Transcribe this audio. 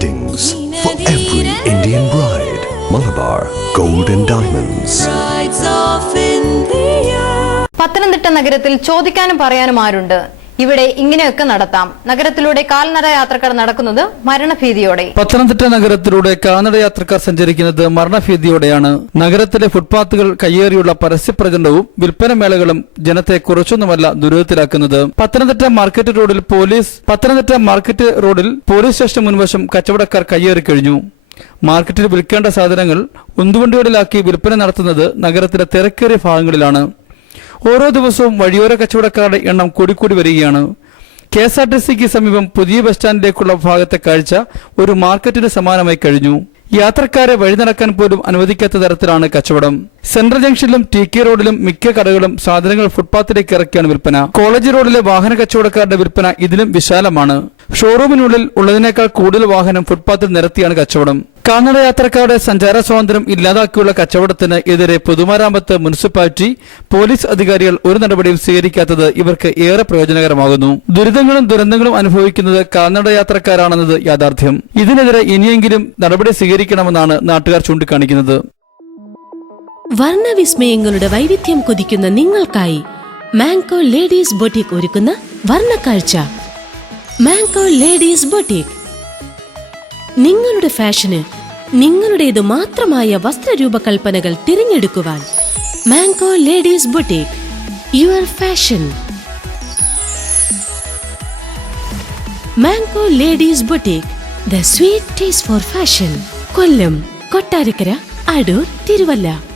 weddings for every Indian bride. Malabar Gold and Diamonds. Pathanamthitta നഗരത്തിൽ ചോദിക്കാനും പറയാനും ആരുണ്ട്? ഇവിടെ ഇങ്ങനെയൊക്കെ നടത്താം. നഗരത്തിലൂടെ കാൽനട യാത്രക്കാർ നടക്കുന്നത് മരണഭീതിയോടെ. പത്തനംതിട്ട നഗരത്തിലൂടെ കാൽനട യാത്രക്കാർ സഞ്ചരിക്കുന്നത് മരണഭീതിയോടെയാണ്. നഗരത്തിലെ ഫുട്പാത്തുകൾ കയ്യേറിയുള്ള പരസ്യപ്രചരണവും വിൽപ്പന മേളകളും ജനത്തെ കുറച്ചൊന്നുമല്ല ദുരിതത്തിലാക്കുന്നത്. പത്തനംതിട്ട മാർക്കറ്റ് റോഡിൽ പോലീസ് സ്റ്റേഷൻ മുൻവശം കച്ചവടക്കാർ കയ്യേറി കഴിഞ്ഞു. മാർക്കറ്റിൽ വിൽക്കേണ്ട സാധനങ്ങൾ ഉന്തുവണ്ടികളിലാക്കി വിൽപ്പന നടത്തുന്നത് നഗരത്തിലെ തിരക്കേറിയ ഭാഗങ്ങളിലാണ്. ഓരോ ദിവസവും വഴിയോര കച്ചവടക്കാരുടെ എണ്ണം കൂടിക്കൂടി വരികയാണ്. KSRTCക്ക് സമീപം പുതിയ ബസ് സ്റ്റാൻഡിലേക്കുള്ള ഭാഗത്തെ കാഴ്ച ഒരു മാർക്കറ്റിന് സമാനമായി കഴിഞ്ഞു. യാത്രക്കാരെ വഴി നടക്കാൻ പോലും അനുവദിക്കാത്ത തരത്തിലാണ് കച്ചവടം. സെൻട്രൽ ജംഗ്ഷനിലും TK റോഡിലും മിക്ക കടകളും സാധനങ്ങൾ ഫുട്പാത്തിലേക്ക് ഇറക്കിയാണ് വിൽപ്പന. കോളേജ് റോഡിലെ വാഹന കച്ചവടക്കാരുടെ വിൽപ്പന ഇതിലും വിശാലമാണ്. ഷോറൂമിനുള്ളിൽ ഉള്ളതിനേക്കാൾ കൂടുതൽ വാഹനം ഫുട്പാത്തിൽ നിരത്തിയാണ് കച്ചവടം. കാൽനട യാത്രക്കാരുടെ സഞ്ചാര സ്വാതന്ത്ര്യം ഇല്ലാതാക്കിയുള്ള കച്ചവടത്തിന് എതിരെ പൊതുമരാമത്ത്, മുനിസിപ്പാലിറ്റി, പോലീസ് അധികാരികൾ ഒരു നടപടിയും സ്വീകരിക്കാത്തത് ഇവർക്ക് ഏറെ പ്രയോജനകരമാകുന്നു. ദുരിതങ്ങളും ദുരന്തങ്ങളും അനുഭവിക്കുന്നത് കാൽനട യാത്രക്കാരാണെന്നത് യാഥാർത്ഥ്യം. ഇതിനെതിരെ ഇനിയെങ്കിലും നടപടി സ്വീകരിക്കണമെന്നാണ് നാട്ടുകാർ ചൂണ്ടിക്കാണിക്കുന്നത്. വർണ്ണവിസ്മയങ്ങളുടെ വൈവിധ്യം കൊതിക്കുന്ന നിങ്ങൾക്കായി മാങ്കോ ലേഡീസ് ബൊട്ടിക് ഒരുക്കുന്ന വർണ്ണക്കാഴ്ച. മാങ്കോ ലേഡീസ് ബൊട്ടിക് നിങ്ങളുടെ ഫാഷന് നിങ്ങളുടേത് മാത്രമായ വസ്ത്രരൂപകൽപ്പനകൾ തിരഞ്ഞെടുക്കുവാൻ. Mango ladies boutique, your fashion. Mango ladies boutique, the sweet taste for fashion. Kollam, Kottarakkara, Adoor, Thiruvalla.